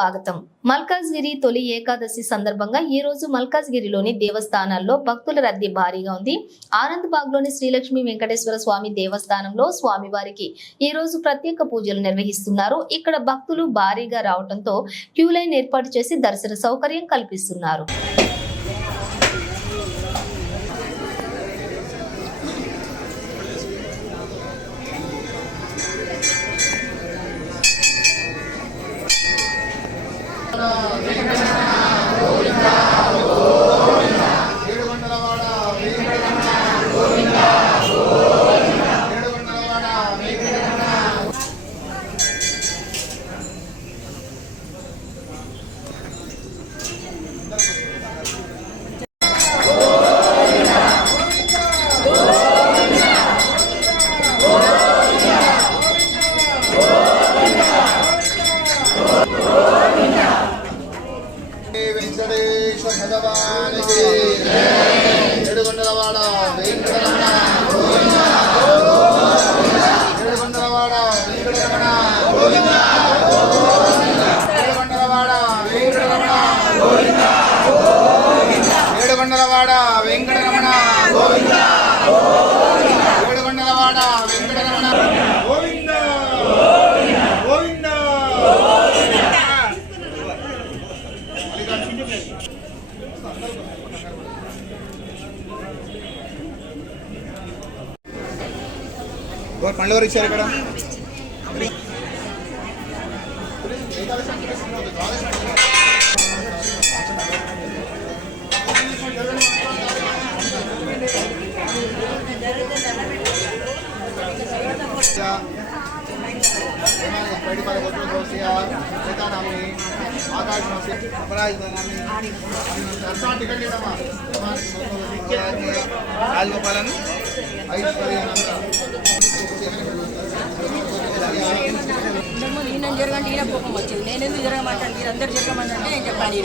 స్వాగతం. మల్కాజ్గిరి తొలి ఏకాదశి సందర్భంగా ఈ రోజు మల్కాజ్గిరిలోని దేవస్థానాల్లో భక్తుల రద్దీ భారీగా ఉంది. ఆనందబాగ్లోని శ్రీలక్ష్మీ వెంకటేశ్వర స్వామి దేవస్థానంలో స్వామివారికి ఈ రోజు ప్రత్యేక పూజలు నిర్వహిస్తున్నారు. ఇక్కడ భక్తులు భారీగా రావడంతో క్యూ లైన్ ఏర్పాటు చేసి దర్శన సౌకర్యం కల్పిస్తున్నారు. వెంకటేశ భగవానికి ఏడుగొండలవాడ వెంకటరమణ ఏడుగొండలవాడ వెంకటరమణ ఏడుగొండలవాడ వెంకటరమణ ఏడుగొండలవాడ వెంకటరమణ ఏడుగొండలవాడ వెంకటరమణ గోవింద గోవింద పండుగ ఇచ్చారు ఇక్కడ రాజగోపాలన్ ఈయన జరగండి ఈయన కోపం వచ్చింది. నేను ఎందుకు జరగమంటాను, మీరు అందరు జరగమంటే నేను చెప్పాను.